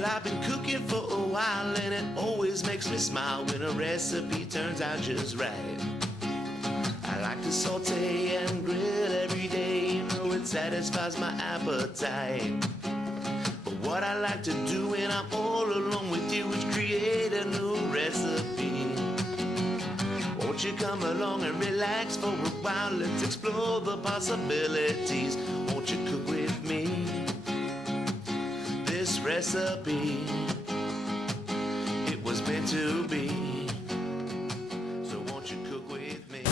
Well, I've been cooking for a while and it always makes me smile when a recipe turns out just right. I like to saute and grill every day, you know it satisfies my appetite. But what I like to do when I'm all alone with you is create a new recipe. Won't you come along and relax for a while? Let's explore the possibilities. Won't you cook with me? This recipe, it was meant to be. So won't you cook with me?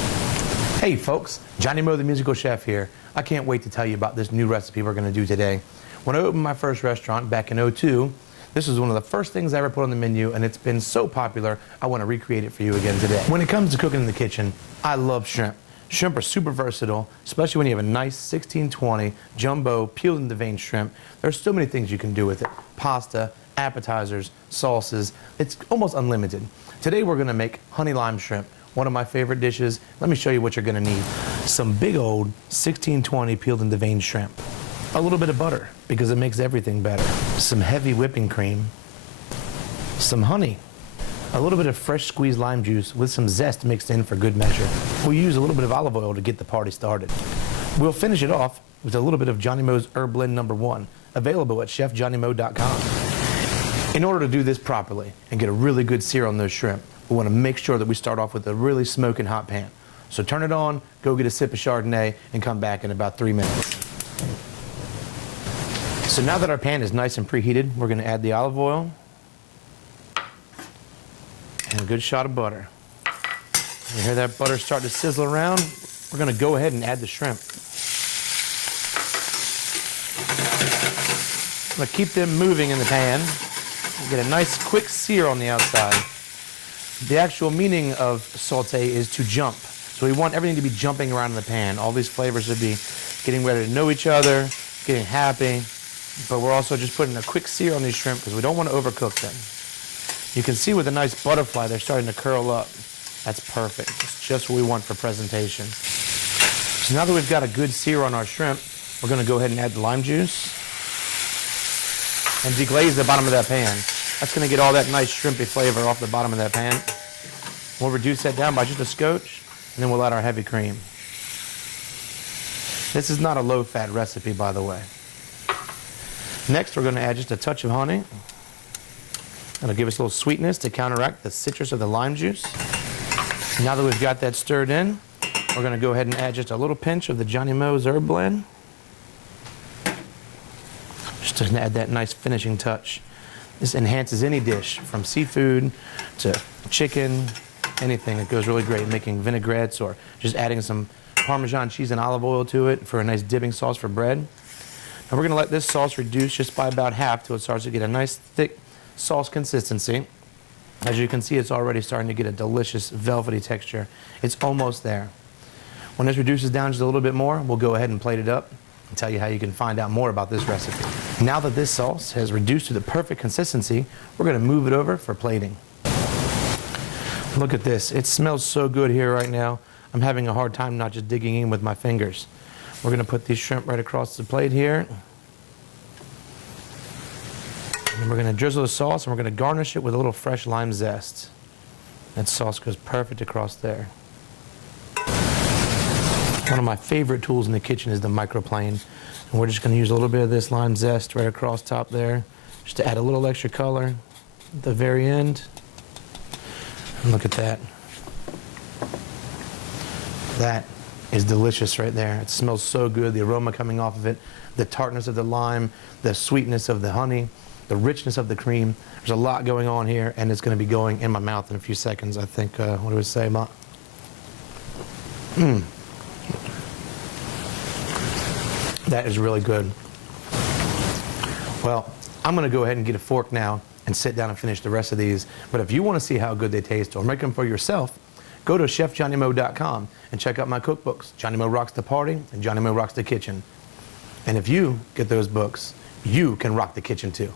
Hey folks, Johnny Mo the Musical Chef here. I can't wait to tell you about this new recipe we're going to do today. When I opened my first restaurant back in '02, this was one of the first things I ever put on the menu, and it's been so popular, I want to recreate it for you again today. When it comes to cooking in the kitchen, I love shrimp. Shrimp are super versatile, especially when you have a nice 1620 jumbo peeled into vein shrimp. There's so many things you can do with it. Pasta, appetizers, sauces, it's almost unlimited. Today we're gonna make honey lime shrimp, one of my favorite dishes. Let me show you what you're gonna need. Some big old 1620 peeled into vein shrimp. A little bit of butter, because it makes everything better. Some heavy whipping cream. Some honey. A little bit of fresh squeezed lime juice with some zest mixed in for good measure. We'll use a little bit of olive oil to get the party started. We'll finish it off with a little bit of Johnny Mo's Herb Blend No. 1, available at chefjohnnymo.com. In order to do this properly and get a really good sear on those shrimp, we want to make sure that we start off with a really smoking hot pan. So turn it on, go get a sip of Chardonnay, and come back in about 3 minutes. So now that our pan is nice and preheated, we're going to add the olive oil and a good shot of butter. You hear that butter start to sizzle around? We're going to go ahead and add the shrimp. I'm going to keep them moving in the pan. Get a nice quick sear on the outside. The actual meaning of saute is to jump. So we want everything to be jumping around in the pan. All these flavors should be getting ready to know each other, getting happy. But we're also just putting a quick sear on these shrimp because we don't want to overcook them. You can see with a nice butterfly, they're starting to curl up. That's perfect. It's just what we want for presentation. So now that we've got a good sear on our shrimp, we're going to go ahead and add the lime juice and deglaze the bottom of that pan. That's going to get all that nice shrimpy flavor off the bottom of that pan. We'll reduce that down by just a scotch, and then we'll add our heavy cream. This is not a low-fat recipe, by the way. Next, we're going to add just a touch of honey. It'll give us a little sweetness to counteract the citrus of the lime juice. Now that we've got that stirred in, we're going to go ahead and add just a little pinch of the Johnny Mo's Herb Blend. Just to add that nice finishing touch. This enhances any dish, from seafood to chicken, anything. It goes really great making vinaigrettes or just adding some Parmesan cheese and olive oil to it for a nice dipping sauce for bread. Now we're going to let this sauce reduce just by about half till it starts to get a nice thick sauce consistency. As you can see, it's already starting to get a delicious velvety texture. It's almost there. When this reduces down just a little bit more, we'll go ahead and plate it up and tell you how you can find out more about this recipe. Now that this sauce has reduced to the perfect consistency, we're going to move it over for plating. Look at this. It smells so good here right now. I'm having a hard time not just digging in with my fingers. We're going to put these shrimp right across the plate here. And we're going to drizzle the sauce, and we're going to garnish it with a little fresh lime zest. That sauce goes perfect across there. One of my favorite tools in the kitchen is the microplane. And we're just going to use a little bit of this lime zest right across top there, just to add a little extra color at the very end. And look at that. That is delicious right there. It smells so good, the aroma coming off of it, the tartness of the lime, the sweetness of the honey, the richness of the cream. There's a lot going on here, and it's going to be going in my mouth in a few seconds, I think. What do we say about? That is really good. Well, I'm going to go ahead and get a fork now and sit down and finish the rest of these. But if you want to see how good they taste or make them for yourself, go to chefjohnnymo.com and check out my cookbooks, Johnny Mo Rocks the Party and Johnny Mo Rocks the Kitchen. And if you get those books, you can rock the kitchen too.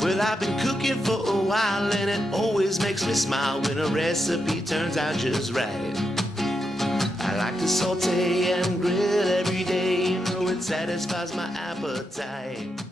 Well, I've been cooking for a while and it always makes me smile when a recipe turns out just right. I like to saute and grill every day, you know it satisfies my appetite.